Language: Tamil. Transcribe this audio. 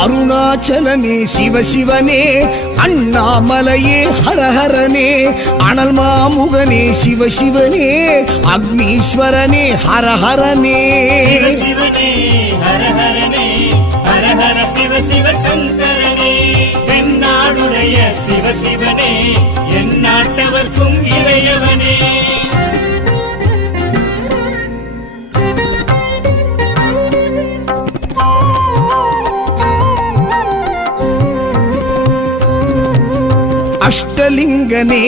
அருணாச்சலனே சிவசிவனே, அண்ணாமலையே ஹரஹரனே, அனல் மாமுகனே சிவசிவனே, அக்னீஸ்வரனே ஹரஹரனே. சிவசிவனே ஹரஹரனே, ஹரஹர சிவ சிவ சங்கரனே, எந்நாடுடைய சிவசிவனே, எந்நாட்டவர்க்கும் இறையவனே. அஷ்டலிங்கனே